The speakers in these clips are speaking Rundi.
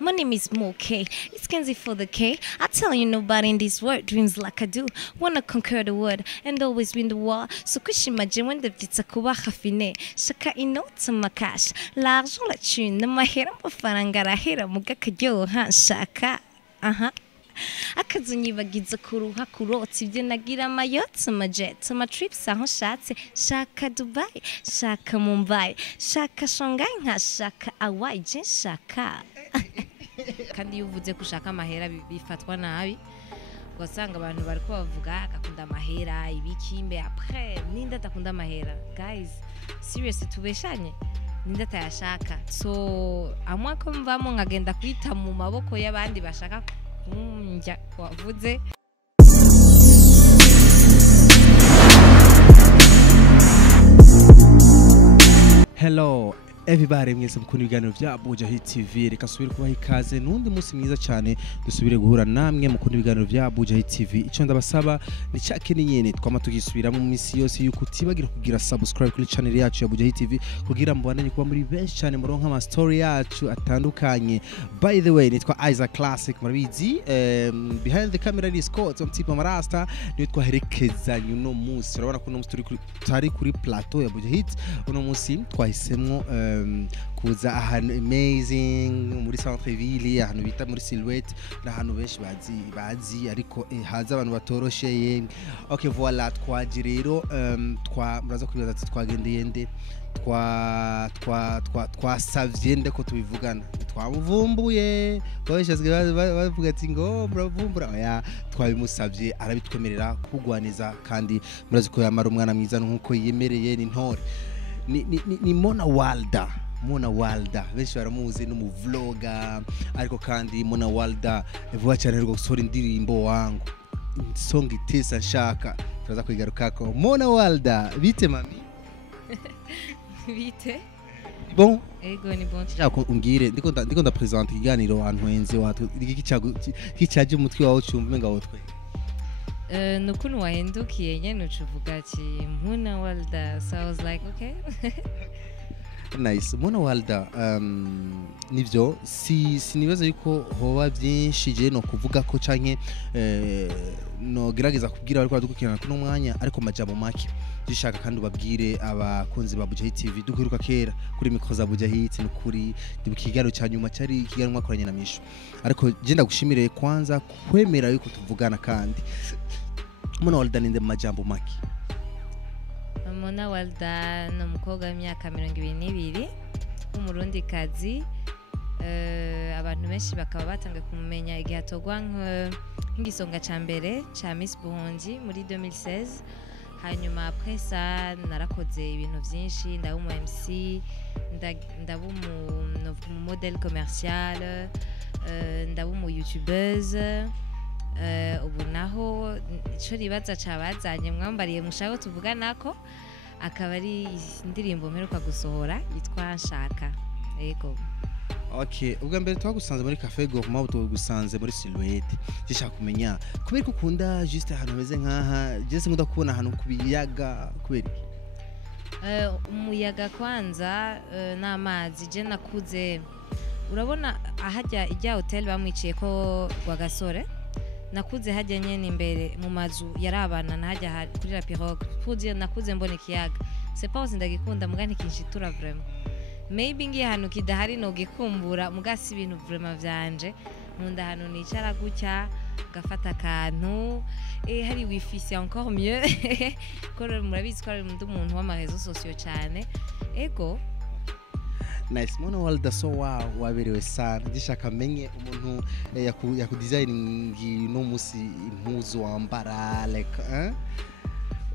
My name is Mo K. It's Kenzie for the K. I tell you, nobody in this world dreams like I do. Wanna conquer the world and always win the war. So kushimagine when the vitsa kuba khafine. Shaka inota makash. L'argent la thune. Mahera mafaranga hera mugakayo ha shaka. Akazunyibagiza kuruha kurota ibyo nagira amayotsi amajet amatrips aho nshatse shaka Dubai shaka Mumbai shaka Shanghai nka shaka Hawaii je shaka kandi yuvuze kushaka amahera bifatwa nabi ugasanga abantu bari ko bavuga akakunda amahera ibikimbe après ninda takunda amahera guys seriously tubeshanye ninda tayashaka so amwa ko mvamo nkagenda kwita mu maboko y'abandi bashaka njya wavuze. Hello everybody mwese mukunda ibiganiro bya Abuja Hit TV reka subire kubaha ikaze nundi munsi mwiza cyane dusubire guhura namwe mukunda ibiganiro bya Abuja Hit TV icyo ndabasaba ni cyake nyene twama tugisubira mu minsi yose yuko tibagira kugira subscribe kuri channel yacu ya Abuja Hit TV kugira mbandanye kuba muri benshi cyane muronka ama story yacu atandukanye. By the way nitwa Isaac Classic murabizi behind the camera is Scott Mtipa Marasta niyo twaherekezanye uno munsi urabona ko uno munsi turi kuri plateau ya Abuja Hit uno munsi twahisemwo kuza ahantu amazing muri centre ville ahantu bita muri Silhouette n'ahantu benshi bazi ariko haza abantu batorosheye. Okay voilà twaje rero muraza kwibaza ati twagendeye nde twasavye nde ko tubivugana twamuvumbuye babeshazwe bavuga ati ngo muravumbura oya twabimusavye arabitwemerera kugwaniza kandi murazi ko yamara umwana mwiza nkuko yemereye ni ntore ni Mona Walda benshi baramuzi no mu vlogger ariko kandi Mona Walda vuba cyane rwo gusora indirimbo wangu song itesa nshaka turaza kwigarukako. Mona Walda bite mami Bite bon ego ni bon cyako umbwire ndiko ndapresent iganiro ahantu henze watu kicaje umutwe wawe cyumve ngaho twe nukuntu wahindukiye nyene ucuvuga ati Mona Walda, so I was like okay. Nice. Mona Walda nivyo sinibaza yuko hoba byinshi je no kuvuga ko canke no gerageza kubwira ariko dukukirana kuno mwanya ariko majambo make gishaka kandi ubabwire abakunzi ba Abuja Hit TV dukiruka kera kuri micro za Abuja Hit no kuri dibukigaro cyanyuma cyari kigaro mwakoranye na Misho ariko je ndagushimire kwanza kwemera yuko tuvugana kandi Mona Walda ninde majambo make. Mona Walda no mukobwa w'imyaka 22 w'umurundi kazi abantu benshi bakaba batangiye kumumenya igihe atogwa nk'igisonga ca mbere ca Miss Burundi muri 2016 hanyuma après ça narakoze ibintu byinshi ndaba umu MC ndaba umu model commercial ndaba umu youtubeuse ubu naho ico ribaza cabazanye mwambariye mushaka tuvuganako akaba ari indirimbo mperuka gusohora yitwa Nshaka yego. Okay ubwa mbere twagusanze muri Cafe Gourmand tugusanze muri Silhouette gishaka kumenya kubera ukunda juste ahantu hameze nkaha jese nkunda kubona ahantu kubiyaga kubera umuyaga kwanza n'amazi je nakuze urabona ahajya ijya hotel bamwiciye ko kwa Gasore nakuze hajya nyene imbere mu mazu yarabana nahajya kuri la pirogue fudiye nakuze mbone kiyaga c'est pas aussi ndagikunda muga ntikinshitura vraiment maybe ngiye hanu kidahari no gikumbura mugasi ibintu vraiment vyanje nkunda hanu nicara gutya gafata kantu hari wifi c'est encore mieux ko murabizi ko ari umuntu w'amarezo sociaux cyane ego. Nice. Mona Walda so waberewe sana gishaka menye umuntu yakudesigning no musi impuzu wambara like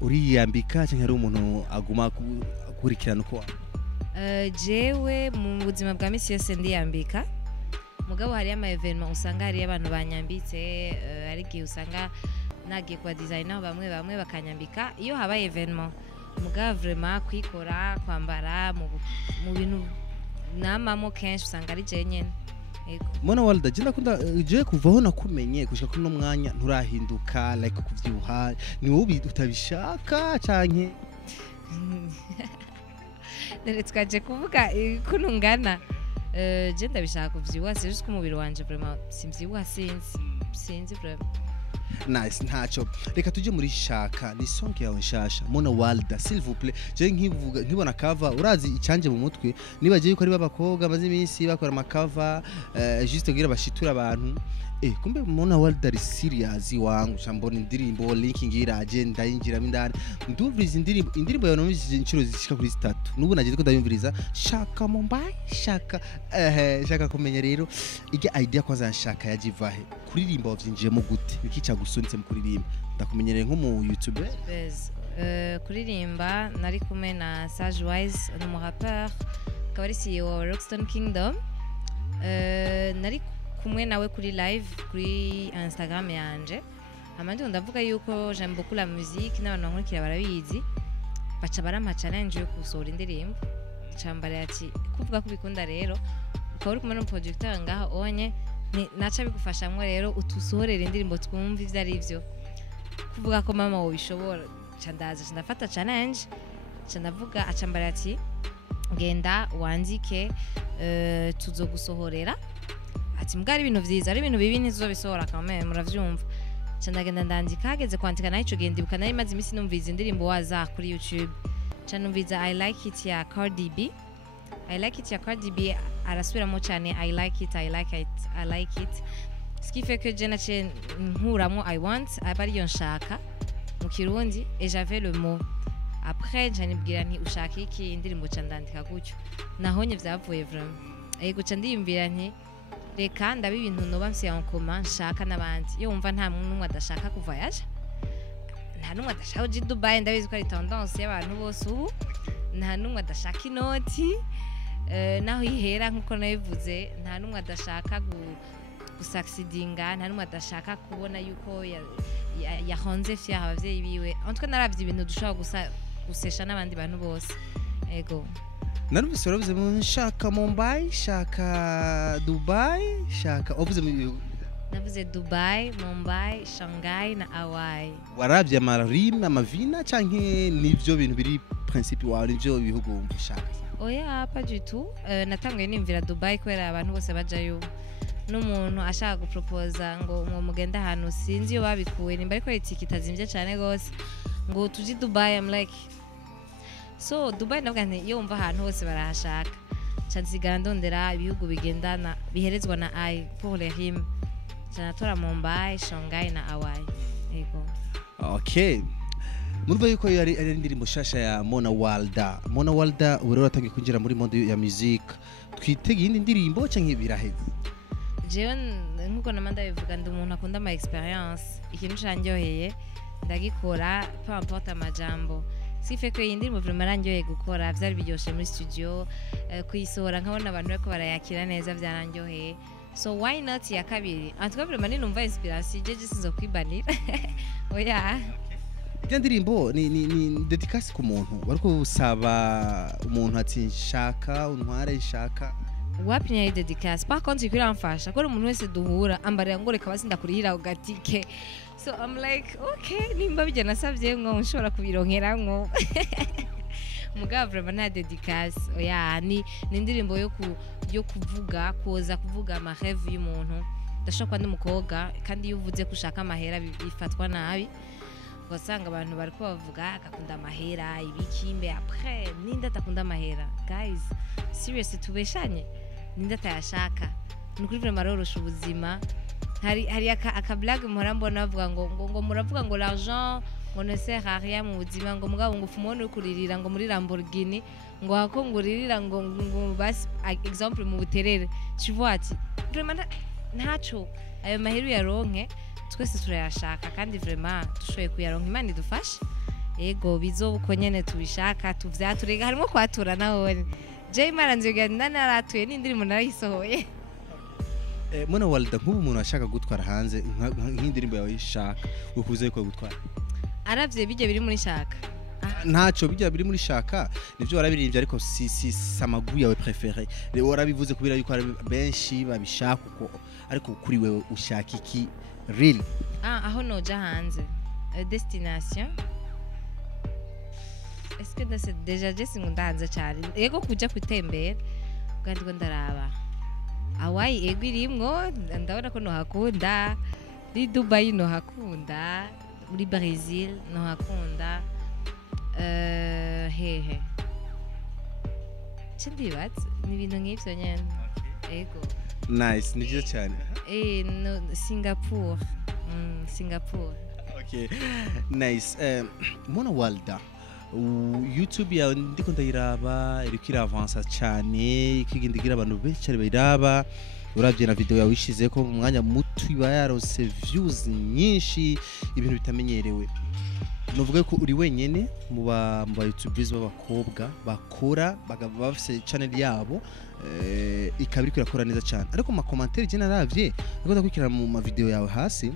uriyambika cyangwa ari umuntu aguma kurikirana uko jewe mu buzima bwa misi yose ndiyambika mugabo hari ama evenement usanga hari abantu banyambitse ari gihe usanga nagiye kwa designer bamwe bakanyambika iyo habaye evenement mugabo vraiment kwikora kwambara mu bintu namamo kenshi usanga ari je nyene ego. Mona Walda je ndakunda je kuvaho nakumenye gushika kuno mwanya nturahinduka like kuvyibuha ni wowe utabishaka canke dore twaje kuvuga kuno ngana je ndabishaka kuvyibuha c'est juste ko umubiri wanje vraiment simvyibuha sinzi vraiment. Nice, ntacyo reka tujye muri shaka ni song yawe nshasha Mona Walda s'il vous plaît. Je nkivuga nkibona cover urazi icyanje mu mutwe nibagiye yuko ari babakobwa maze iminsi bakora amakava juste kugira bashitura abantu. Kumbe Mona Walda ari serious wangu chambona indirimbo linking iraje ndayinjiramo indani ndumviriza indirimbo yawe numvise inshuro zishika kuri 3 nubu nagiye ko ndayumviriza shaka Mumbai shaka shaka kumenya rero ige idea kwa zanshaka yajivahe kuririmba wavyinjiyemo gute bikica gusunitse mu kuririmba ndakumenyereye nko mu YouTube. Kuririmba nari kumwe na Sage Wise no rappeur akaba ari CEO wa Rockstone Kingdom. Nari kumwe nawe kuri live kuri Instagram yanje amandi ndavuga yuko j'aime beaucoup la musique n'abantu bankurikira barabizi baca barama challenge yo gusohora indirimbo cambara ati kuvuga ko bikunda rero ukaba uri kumwe n'umuproducteur ngaho onye naca bigufashamwe rero utusohorera indirimbo twumva ivyo ari byo kuvuga ko mama wo bishobora candaza ndafata challenge candavuga acambara ati genda wandike tuzogusohorera ati mbwari ibintu vyiza ari ibintu bibi ntizobisohora kamwe muravyumva candagenda ndandika hageze kwandika nayo ico genda ibuka nayo imaze imisi numviza indirimbo waza kuri YouTube canumviza I like it ya Cardi B. I like it ya Cardi B arasubiramo cyane I like it ce qui fait que je naciye nkuramo I want aba ariyo nshaka mu kirundi et j'avais le mot après janibwira nti ushaka iki indirimbo candandika gutyo nahonye vyavuye vraiment ego candiyumvira nti reka ndabe ibintu noba mfise en commun nshaka n'abandi iyo wumva nta n'umwe adashaka kuvoyage nta n'umwe adashaka uji Dubai ndabizi ko ari tendance y'abantu bose ubu nta n'umwe adashaka inoti naho ihera nkuko nabivuze nta n'umwe adashaka gusucceedinga nta n'umwe adashaka kubona yuko yahonze fier abavyeyi biwe en tout cas naravye ibintu dushobora gusesha n'abandi bantu bose ego. Narumvise uravuze mu shaka Mumbai shaka Dubai shaka uvuze mu navuze Dubai Mumbai Shanghai na Hawaii. Waravye amarime amavina canke nivyo bintu biri principe wawe nivyo bihugu wumva ushaka? Oya pas du tout. Natanguye nimvira Dubai kubera abantu bose bajayo n'umuntu ashaka guproposa ngo mugenda ahantu sinzi yo babikuwe nimba ariko itike itazimvye cyane gose ngo tuji Dubai. I'm like so Dubai ndavuga nti iyo umva ahantu hose barahashaka cansigara ndondera ibihugu bigendana biherezwa na I pour les rimes canatora Mumbai Shanghai na Hawaii ego. Okay, murumva yuko ari indirimbo shasha ya Mona Walda. Mona Walda urero atangiye kwinjira muri monde ya musique twitege iyindi ndirimbo canke biraheze? Jewe nkuko namanda bivuga ndi umuntu akunda ama experience ikintu canyoheye ndagikora peu importe amajambo si fait que indirimbo vraiment arangyoye gukora vyari biryoshe muri studio kuyisohora nkabona abantu bariko barayakira neza vyaranyoheye so why not ya kabiri en tout cas vraiment ninumva inspiration je sinzo kwibanira oya. Iyo ndirimbo ni dedicace ku muntu bariko usaba umuntu ati nshaka untware nshaka wapi nyari dedicace par contre ikira mfasha ko umuntu wese duhura ambarira ngo reka basinda kurihira ugatike so I'm like okay nimba bijya nasavye ngo nshobora kubironkera ngo mugabo vraiment nta dedicace oya ni indirimbo yo kuvuga koza kuvuga ama rêve y'umuntu ndashaka ndi umukobwa kandi iyo uvuze kushaka amahera bifatwa nabi ugasanga abantu bariko bavuga akakunda amahera ibikimbe après ninda atakunda amahera guys seriously tubeshanye ninda atayashaka nukuri vraiment arorosha ubuzima hari aka blague mpora mbona bavuga ngo muravuga ngo l'argent ngo ne sert à rien mu buzima ngo mugabo ngo ufumone ukuririra ngo muri Lamborghini ngo hako nguririra ngo basi exemple mu buterere tu vois ati vraiment ntaco ayo maheru yaronke twese turayashaka kandi vraiment dushoboye kuyaronka Imana idufashe ego bizobuko nyene tubishaka tuvyaturega harimo kwatura nawe je Imana nzogenda naratuye n'indirimo narayisohoye. Mona Walda nk'ubu umuntu ashaka gutwara hanze nk'indirimbo yawe ishaka ukuze ko gutwara aravye bijye biri muri shaka ntaco bijya biri muri shaka nivyo warabirimbye ariko si samagu yawe préféré rero warabivuze kubira yuko benshi babishaka uko ariko kuri wewe ushaka iki real aho noja hanze destination est-ce que déjà je singundanze cyane yego kuja kutembera kandi ngo ndaraba Hawaii ego irimwo ndabona ko nohakunda, muri Dubai nohakunda, muri Brazil nohakunda, hehe ndibaza ni ibintu nk'ivyo nyene. Ego nice, ni byiza cyane. no, Singapore. Singapore. Okay, nice. Mona Walda, YouTube yawe ndiko ndayiraba iriko iravansa cyane, ikigenda igira abantu benshi cyane bayiraba. Uravye na video yawe ishize ko mu mwanya muto iba yarose views nyinshi, ibintu bitamenyerewe. Novuga ko uri wenyene mu ba YouTubers b'abakobwa bakora bafise channel yabo, ikaba iriko irakora neza cyane. Ariko mu commentaire je naravye ariko ndakurikirana mu ma video yawe hasi,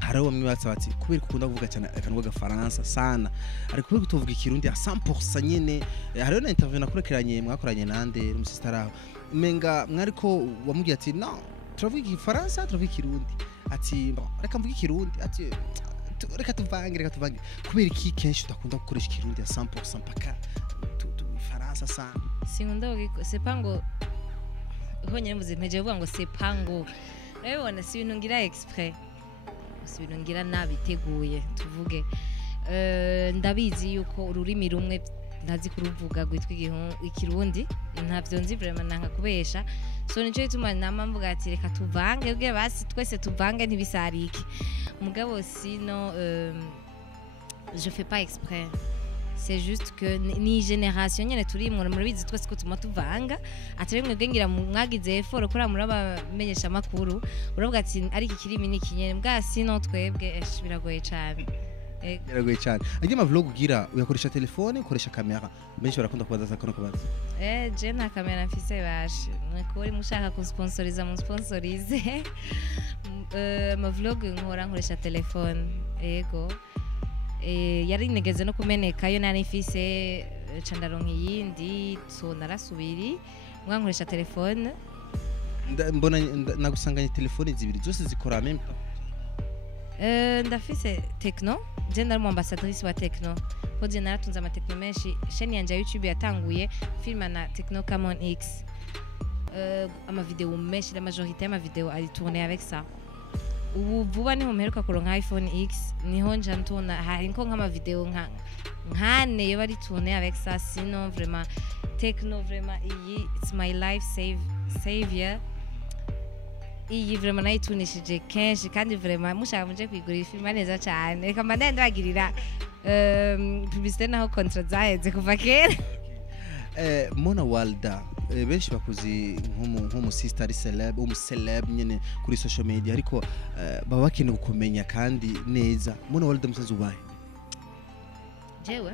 hari bamwe bati kubera ukunda kuvuga cyane akanwa gafaransa sana, ariko kubera kutovuga ikirundi a 100% nyene. Hari na interview nakurekeranye mwakoranye nande n'umusistara aho menga mwariko wamubwiye ati no turavuga igifaransa turavuga ikirundi, ati reka mvuga ikirundi, ati reka tuvange kubera iki kenshi udakunda gukoresha ikirundi ya 100% paka ifaransa sana. Sinkunda sepango honyine muzi mpeje vuga ngo sepango, urabibona si ibintu ngira exprès, si ibintu ngira nabiteguye tuvuge. Ndabizi yuko ururimi rumwe ndazi kuruvuga gwitwa ikirundi, ntavyo nzi vraiment nanka kubesha, so nico gituma nama mvuga ati reka tuvange ubwe basi twese tuvange ntibisarike mugabo sino je fais pas exprès, c'est juste que ni génération nyene turi murabizi twese ko tuma tuvanga, atari mwe ngira mwagize effort kora murabamenyesha makuru uravuga ati ari iki kirimi ni kinyene mbwa sino twebwe biragoye cyane. Biragoye cyane. Agiye ma vlog ugira uyakoresha telefone ukoresha kamera, benshi barakunda kubaza kono kubaza. Je na kamera mfise bashe, mwekori mushaka kunsponsoriza munsponsorize. Ma vlog nkora nkoresha telefone. Ego yari negeze no kumeneka yo nari mfise candaronka yindi so narasubiri mwankoresha telefone. Mbona nagusanganye telefone zibiri zose zikora même. Ndafise Tecno, je ndari mu ambassadrice wa Tecno, ko je naratunze ama Tecno menshi. Chaîne yanje ya YouTube yatanguye filma na Tecno Camon X, ama video menshi, la majorité ama video ali tourner avec ça. Ubu vuba niho mperuka kuronka iPhone X, niho nja ntona hari nko nk'ama video nkane yo bari tourner avec ça. Sinon vraiment Tecno vraiment iyi it's my life savior. Iyi vraiment nayitunishije kenshi kandi vraiment mushaka muje kwigurira filma neza cyane, reka mbandende bagirira publicité naho contrat zaheze kuva kera. Mona Walda benshi bakuzi nk'umu sister celeb, celeb nyene kuri social media, ariko baba bakeneye gukomenya kandi neza. Mona Walda musazi ubaye jewe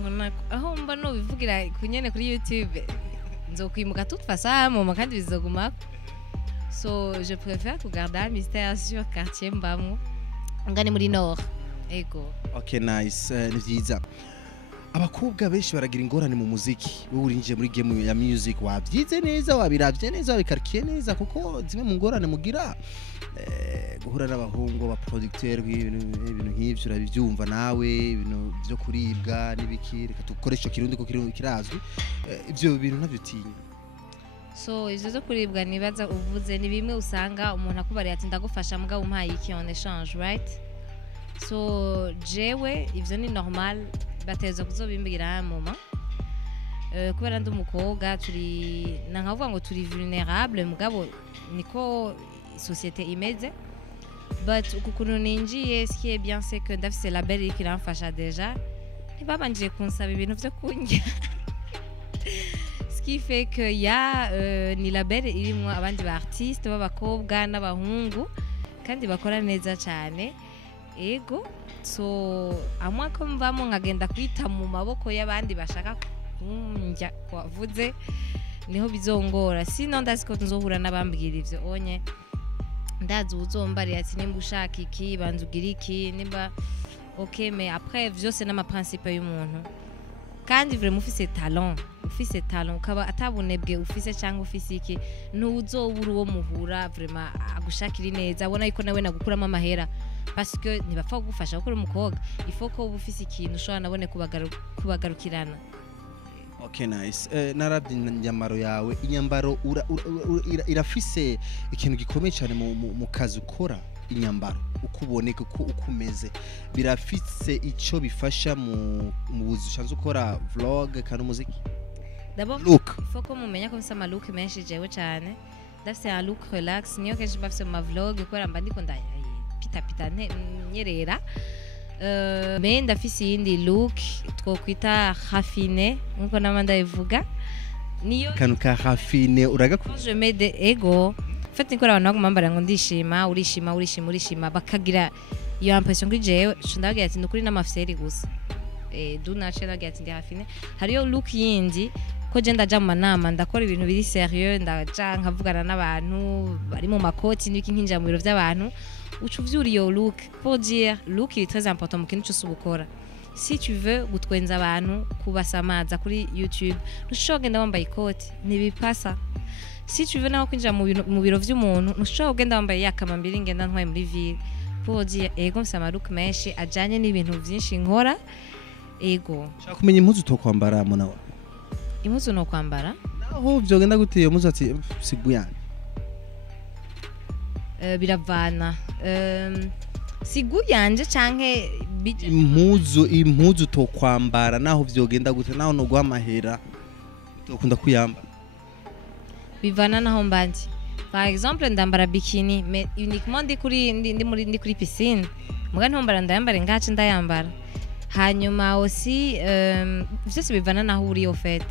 mbona aho mba no bivugira kunyene kuri YouTube nzokwimuka toute façon kandi bizoguma. So je préfère garder un mystère sur quartier mbamwo ngani muri Nord. Ego. Okay, nice. Ni vyiza. Abakobwa benshi baragira ingorane mu muziki. Wowe urinjiye muri game ya music, wabyize neza, wabiravye neza, wabikarikiye neza, kuko zimwe mu ngorane mugira guhura n'abahungu ba producteur ibintu nk'ivyo urabivyumva nawe, ibintu byo kuribwa n'ibiki, reka tukoresha kirundi ko kirazwi, ivyo bintu ntavyutinya. So izo zo kuribwa nibaza uvuze ni bimwe usanga umuntu akubariye ati ndagufasha mbwa umpaye iki on échange, right? So jewe ivyo ni normal, bateza kuzobimbira mama. Kubera ndi umukobwa turi nankavuga ngo turi vulnerable mugabo niko société imeze. But ukukuntu ninjiye, ce qui est bien c'est que ndafise label qui ramfasha déjà, ntibabanje kunsaba ibintu vyo kunjya. Ce qui fait que ya ni label irimwo abandi ba artiste b'abakobwa n'abahungu kandi bakora neza cyane. Ego so amwa ko mvamo nkagenda kwita mu maboko y'abandi bashaka kunjya kwavuze niho bizongora. Sino ndazi ko nzohura n'abambwira ivyo onye ndazi uzombari ati nimba ushaka iki banza ugira iki nimba okay, mais après vyose n'ama principe y'umuntu kandi vraiment ufise talent ukaba atabunebwe ufise cyangwa ufise iki ntuzobura uwo muhura vraiment agushakira neza abona yuko nawe nagukuramo amahera, parce que ntibapfa kugufasha gukora umukobwa, il faut ko uba ufise ikintu ushobora nabone kubagarukirana. Okay, nice. Narabye inyambaro yawe, inyambaro irafise ikintu gikomeye cyane mu kazi ukora, inyambaro uko uboneka uko ukumeze birafise ico bifasha mu buzi usanzwe ukora vlog kandi umuziki. D'abord, Look. il faut que mumenya ko mfise ama look menshi jewe cyane. Ndafise un look relax, niyo kenshi bafise mu ma vlog kubera mba ndiko pita nyerera. Mais ndafise yindi look twokwita raffiné nkuko namanda ivuga. Niyo Kanu ka raffiné uragakunda. je mets des ego. Fati nkora abantu bagumambara ngo ndishima, urishima bakagira iyo impression ko jewe ndagira ati ndukuri n'amafseri gusa. Du national ndagira ati ndi raffiné. Hariyo look yindi ko je ndaja mu manama ndakora ibintu biri sérieux ndaja nkavugana n'abantu bari mu makoti n'iki nkinjira mu biro by'abantu ucu vyuri yo look pour dire look est très important mu kintu cyose ubukora. Si tu veux gutwenza abantu kubasamaza kuri YouTube ntushobora kugenda wambaye ikoti ntibipasa. Si tu veux naho kwinjira mu biro vy'umuntu ntushobora kugenda wambaye yakamambiri ngenda ntwaye muri ville pour dire ego mfise amaruka menshi ajanye n'ibintu vyinshi nkora ego. Shaka kumenya impuzu tokwambara mona. Impuzu no kwambara Naho vyogenda gute iyo mpuzu ati siguyane. Biravana sigu yanje canke impuzu tokwambara naho vyogenda gute naho no guhamahera tokunda kuyamba. bivana naho mbandi. Par exemple ndambara bikini mais uniquement ndi kuri piscine muga ntombara ndayambara ngace ndayambara. Hanyuma aussi vyose bivana naho uri au fait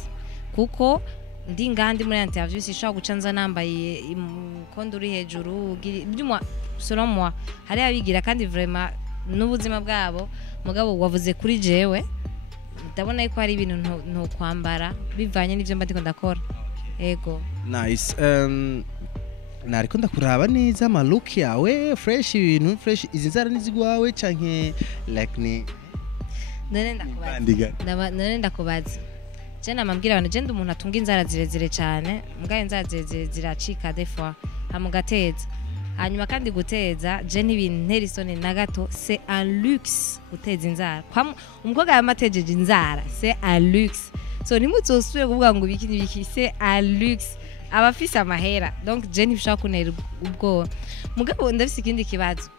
kuko ndi ngandi muri interview sishobora guca nza nambaye kondo uri hejuru byumwa selon moi hari abigira kandi vraiment n'ubuzima bwabo mugabo wavuze kuri jewe ndabona yuko hari ibintu nto kwambara bivanye n'ivyo mba ndiko ndakora. Ego. Nice. Nariko ndakuraba neza ama look yawe fresh, ibintu fresh, izi nzara nizigwawe canke like ni none ndakubaza je namambwira abantu je ndi umuntu atunga inzara zirezire cyane mugaye inzara zirezire ziracika des fois hamugateza. Hanyuma kandi guteza je ntibintera isoni na gato, c'est un luxe guteza inzara. Umukobwa yamatejeje inzara c'est un luxe, so nimuzosubire kuvuga ngo biki c'est un luxe abafise amahera. Donc je ntibishaka kunera ubwo mugabo ndafise ikindi kibazo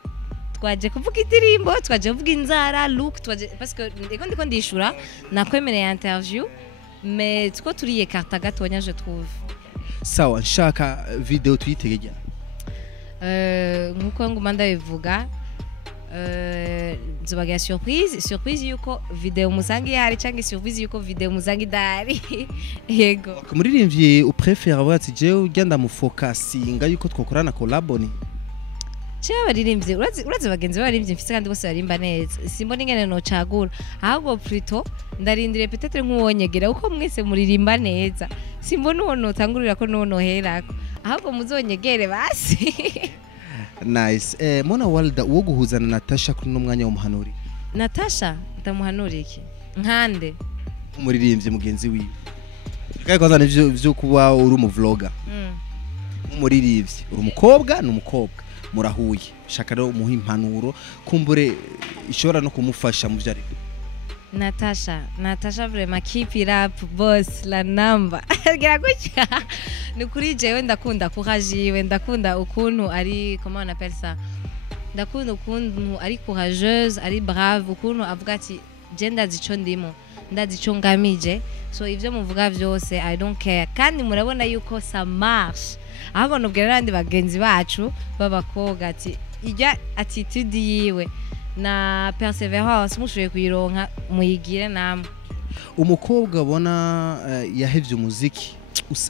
twaje kuvuga indirimbo twaje kuvuga inzara look twaje parce que ndiko ndishura nakwemereye interview mais two turiye carte gatonya je trouve. Sawa nshaka video tuyitegejya nkuko nguma ndabivuga nzobagira surprise yuko video musangi hari canke surprise yuko video musangi dari. Yego kumuririmbye uprefera wati je ugenda mu focusinga yuko twokorana collab ni Chewe baririmbye urazi bagenzi baririmbye mfise kandi bose barimba neza simbona ingene no cagura ahubwo plutôt ndarindire peut-être nk'uwonyegera uko mwese muririmba neza simbona uwo notangurira ko no herako ahubwo muzonyegere basi. Nice. Mona Walda uwo guhuzana Natasha kuri no mwanya w'umuhanuri. Natasha ndamuhanura iki nkande umuririmbye mugenzi wiwe kandi kwanza nivyo kuba uri mu vlogger umuririmbye uri umukobwa n'umukobwa murahuye shaka rero umuha impanuro kumbure ishobora no kumufasha mu vyari. Natasha vraiment keep it up boss la number gira gutya ni kuri jewe ndakunda courage ndakunda ukuntu ari comment on appelle ça ndakunda ukuntu ari courageuse ari brave ukuntu avuga ati je ndazico ndimo ndazico ngamije so ivyo muvuga vyose I don't care kandi murabona yuko ça marche ahubwo nubwira nandi bagenzi bacu babakobwa ati ijya attitude yiwe na perseverance mushoboye kuyironka muyigire namwe. Umukobwa bona yahevye umuziki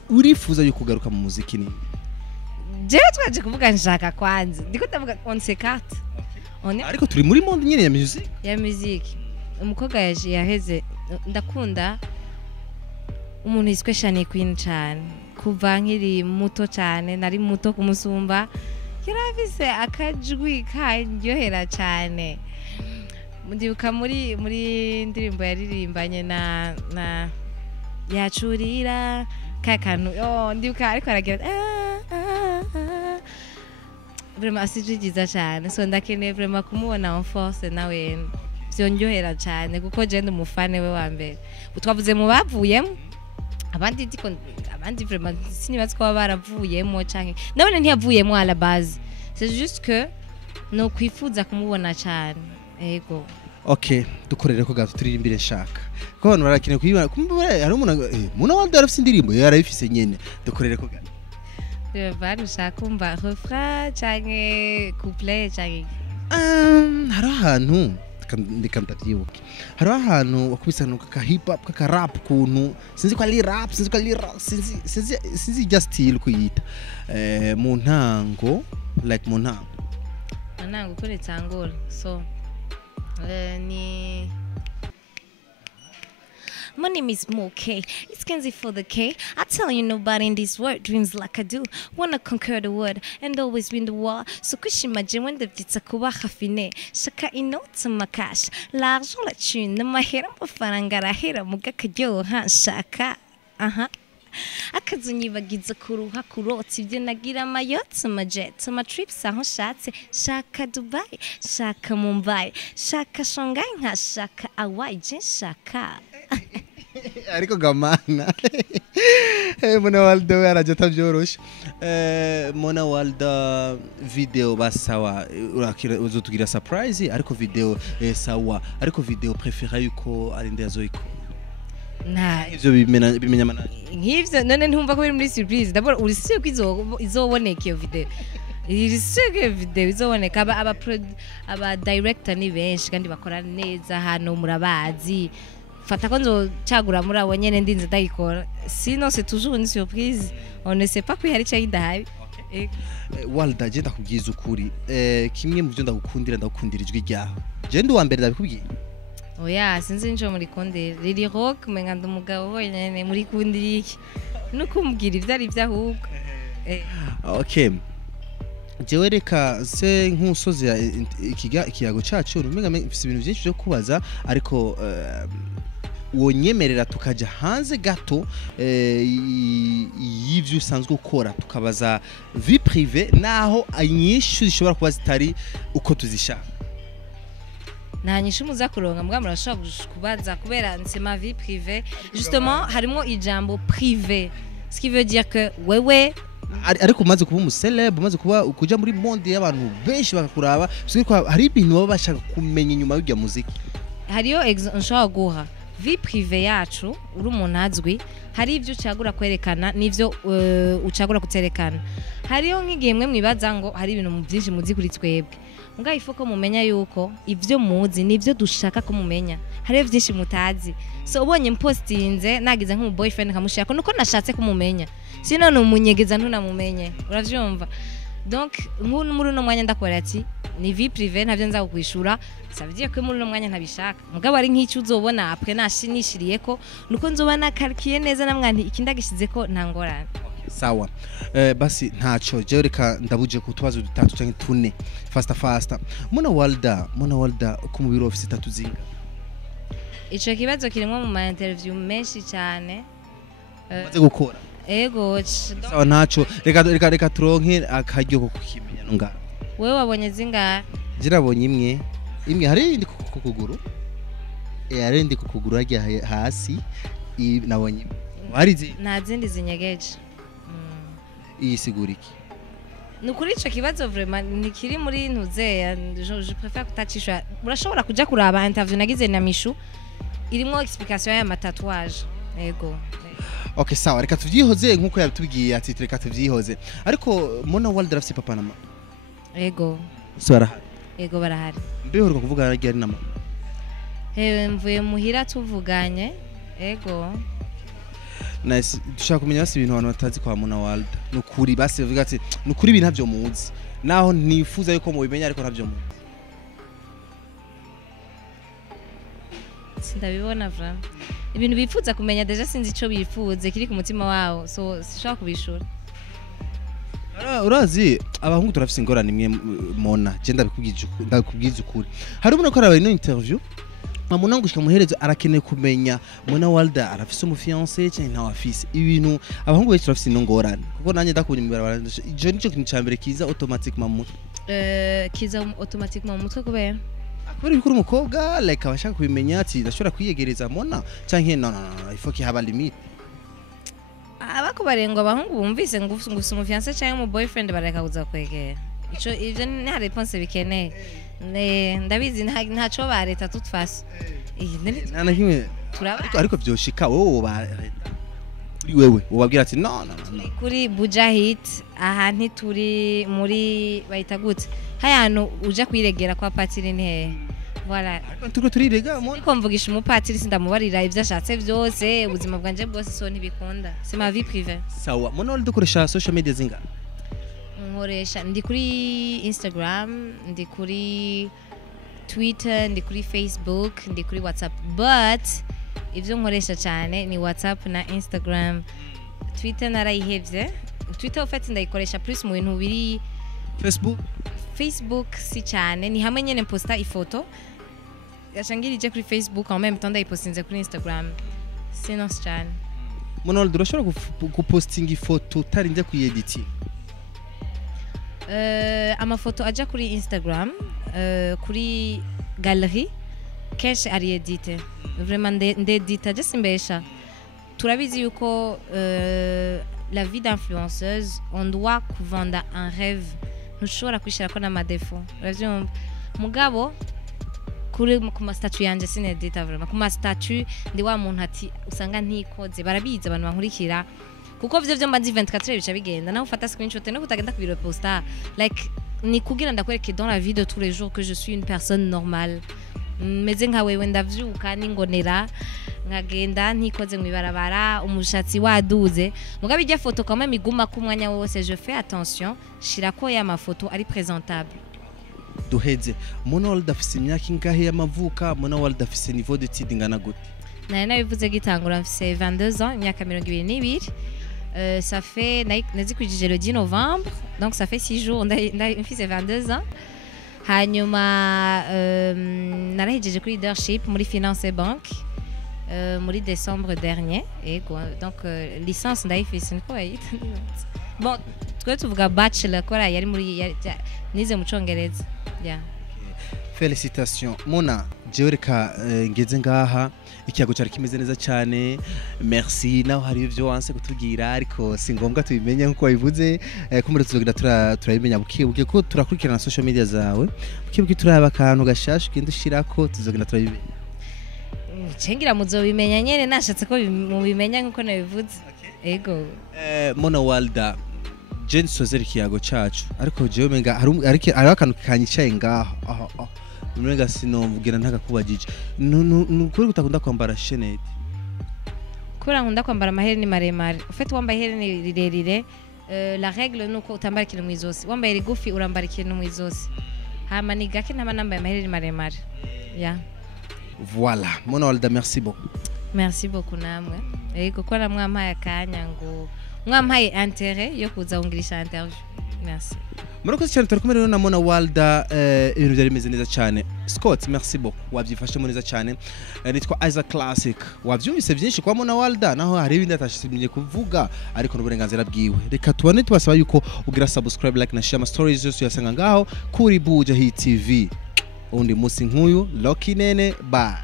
urifuza yuko kugaruka mu muziki ni je twaje kuvuga nshaka kwanza ndiko ndavuga on s'écarte ariko turi muri monde nyine ya music umukobwa yaheze ndakunda umuntu yiswe Shani Queen cyane kuva nkiri muto cyane nari muto kumusumba kirafise akajwi kanyohera cyane ndibuka muri ndirimbo yaririmbanye na yacurira kakanu ndibuka ariko aragira vraiment asijigiza cyane so ndakeneye vraiment kumubona en force nawe byonyohera cyane kuko je ndi umufane we wa mbere twavuze mu bavuyemo abandi ndiko abandi vraiment sinibaza ko baba baravuyemo canke nabone ntiyavuyemo à la base c'est juste que no kwifuza kumubona cyane ego okay dukorere ko gato turirimbire nshaka ko abantu barakeneye kuyibona hari umuntu Mona Walda arafise indirimbo yarayifise nyene dukorere ko gato bari ushaka kumva refrain canke couplet canke hari ahantu ndika ndavyibuke hari ahantu wakubisana ka hip hop ka rap kuntu sinzi ko ari rap sinzi ko ari sinzi just style kuyita mu ntango like mu ntango nango kuri tangol so ni my name is Moke. It's Kenzie for the K. I tell you, nobody in this world dreams like I do. Wanna conquer the world and always win the war. So kushimagine when the vitsa kuba khafine. Shaka inota makash. L'argent la thune. Mahera mafaranga hera mugakajyo ha shaka. Akazunyibagiza kuruha kurota ibyo nagira amayotsi amajet amatrips aho nshatse shaka Dubai shaka Mumbai shaka Shanghai nka shaka Hawaii je shaka ariko gamana Mona Walda yaraje tavyoroshe Mona Walda video basawa urakira uzotugira surprise ariko video sawa ariko video préférée yuko ari ndezoiko na ivyo bimenya manani nk'ivyo none ntumva ko biri muri surprise d'abord uri sûr ko izoboneka iyo video iri sûr ko video izoboneka aba director ni benshi kandi bakora neza hano murabazi fata ko nzocagura muri abo nyene ndinze ndayikora sinon c'est toujours une surprise on ne sait pas ko hari cyayidahari Walda je ndakubwiza ukuri kimwe mu byo ndagukundira ijwi ryawe je ndi wa mbere ndabikubwiye oya sinzi njo muri kondera riri rock menga ndumugabo wenyene muri kundira iki nuko umbwira ivyari vyahubwo okay jewe reka se nk'usozi ikiyago cacu numenga mfise ibintu byinshi byo kubaza ariko wonyemerera tukaja hanze gato y'ivyo usanzwe ukora tukabaza vie privée naho inyishu zishobora kuba zitari uko tuzishaka nta nyishu muza kuronka mbwa murashobora kubaza kubera c'est ma vie privée justement harimo ijambo privé ce qui veut dire que wewe ariko umaze kuba umuceleb umaze kuba kuja muri monde y'abantu benshi bakakuraba ko hari ibintu baba bashaka kumenya inyuma y'ujya muziki hariyo nshobora guha vie privée yacu uri umuntu azwi hari ivyo ucagura kwerekana n'ivyo ucagura kuterekana hariyo nk'igihe mwe mwibaza ngo hari ibintu byinshi muzi kuri twebwe mbwa ifoko mumenya yuko ivyo muzi nivyo dushaka ko mumenya hariyo byinshi mutazi so ubonye postinze nagize nk'umu boyfriend kamushaka nuko nashatse kumumenya sino numunyegeza ntunamumenye uravyumva donc nk'uno muri no mwanya ndakora ati ni vie privée ntavyo nza kukwishura savye ko muri no mwanya ntabishaka mugabo ari nk'icyo uzobona après nashinishiriyeko nuko nzoba nakalkiye neza namwanti ikindagishize ko ntangorana sawa basi ntaco je reka ndabuje kutubazo dutatu canke tune fasta Mona Walda ku mubiro office 3 zinga ico kibazo kirimo mu ma interview menshi cyane maze gukora ego sawa ntaco reka turonke akaryo ko kukimenya nunga wewe wabonye zinga jirabonye imwe hari indi kukuguru hari indi kukuguru ajya hasi nabonye warizi nta zindi zinyegeje isiguriki nukuri ico kibazo vraiment nikiri muri ntuzeya je préfère kutacishwa urashobora kuja kuraba interview nagize na Mishu irimo explication ya tatouage ego okay sawa reka tuvyihoze nkuko yabitubwiye ati reka tuvyihoze ariko Mona Walda afite papa na mama ego swara ego barahari mbeho kuvuga ari na mama mvuye muhira tuvuganye ego nice dushaka kumenya basi ibintu abantu batazi kwa Mona Walda nukuri basi bavuga ati nukuri ibintu ntavyo muzi naho nifuza yuko mubimenya ariko ntavyo muzi sindabibona vra ibintu bifuza kumenya deja sinzi ico bifuze kiri ku mutima wawo so sishaka kubishura urazi abahungu turafise ingorane imwe Mona je ndabikubwiza ukuri hari umuntu ko arabaye no interview Mona ngushika muherezo arakeneye kumenya Mona Walda arafise umufiancé cyane nta wafise ibintu abahungu benshi turafise ingorane kuko nanye ndakubonye mu barabara je nico kintu cyambere kiza automatiquement mu kiza automatiquement mu mutwe kubera kubera bikuru umukobwa like abashaka kubimenya ati ndashobora kwiyegereza Mona canke no il faut qu'il haba limite bakubariye ngo abahungu bumvise ngo ufise umufiance cyangwa mu boyfriend bareka kuza kwegera ico ivyo nta réponse bikeneye ndabizi ntaco bareta tutfase nana kimwe ariko byoshika wowe wewe ubabwira ati no kuri Bujahit aha ntituri muri bayita gute hayano uja kwiregera kwa patiri ne voilà turiko turirega mo niko mvugisha umupatiri sindamubarira ivyo ashatse byose ubuzima bwanje bwose so ntibikunda c'est ma vie privée sawa Monowald dukoresha social media zinga nkoresha ndi kuri Instagram ndi kuri Twitter ndi kuri Facebook ndi kuri WhatsApp but ivyo nkoresha cyane ni WhatsApp na Instagram Twitter narayihevye Twitter ufite ndayikoresha plus mu bintu biri Facebook si cyane ni hamwe nyene posta ifoto yashangirije kuri Facebook en même temps ndayipostinze kuri Instagram sinon si cyane Monowald urashobora gupostinga ifoto utarinze kuyediti amafoto aja kuri Instagram kuri galerie kenshi ari edite vraiment ndedita je simbesha turabizi yuko la vie d'influenceuse on doit vendre un rêve ntushobora kwishira ko n'amadefo uravyumva mugabo kuri ku ma statut yanje sinedita vraiment ku ma statut ndi wa muntu ati usanga ntikoze barabizi abantu bankurikira kuko vyo mba ndi 24 bica bigenda naho ufata screenshot no kutagenda kubiro posta like ni kugira ndakwereke dans la vie de tous les jours que je suis une personne normale meze nka wewe ndavyuka ningonera nkagenda ntikoze mwibarabara umushatsi waduze mugabe ijya foto kama miguma ku mwanya wose je fais attention shirako ya mafoto ari présentable duheze Monowald afise imyaka ingahe y'amavuka Monowald afise niveau d'étude ingana gute nabivuze gitangura mfise 22 ans imyaka 22 ça fait nazikwijije le 10 novembre donc ça fait 6 jours mfise 22 ans hanyuma narahejeje kuri leadership muri finance et banque muri décembre dernier donc licence ndayifise niko yita bon twe tuvuga bachelor kora yari muri nize mu Congereza yeah Félicitations Mona jewe reka ngeze ngaha ikiyago cyari kimeze neza cyane merci naho hari ivyo wanse kutubwira ariko si ngombwa tubimenye nkuko wabivuze kumure tuzogira turabimenya bukibuke ko turakurikirana social media zawe bukibuke turaba akantu gashasha kindi ushirako tuzogira turabimenya cengira muzobimenya nyene nashatse ko mubimenya nkuko nabivuze ego Monowald Jane Sozeri kiyago cacu ariko jewe menga hari akantu kanyicaye ngaho Mwenga sinomvugira ntagakubagije nukuri gutakunda kwambara chaînette kura nkunda kwambara amahereni maremare ufite wambaye ihereni rirerire la règle nuko utambara ikintu mu izosi wambaye rigufi urambara ikintu mu izosi hama ni gake ntaba nambaye amahereni maremare ya voilà Monowald merci beaucoup merci beaucoup namwe ego ko namwampaye akanya ngo mwampaye intérêt yo kuza ungirisha interview merci Murakoze cyane turakomerewe na Monowald ibintu byari bimeze neza cyane Scott merci beaucoup wabyifashemo neza cyane nitwa Isaac Classic wabyumvise byinshi kwa Monowald naho hari ibindi atashimye kuvuga ariko n'uburenganzira bwiwe reka tubone tubasaba yuko ugira subscribe like na share stories yose yasanga ngaho kuri Bujahit TV undi musi nk'uyu Lucky Nene bye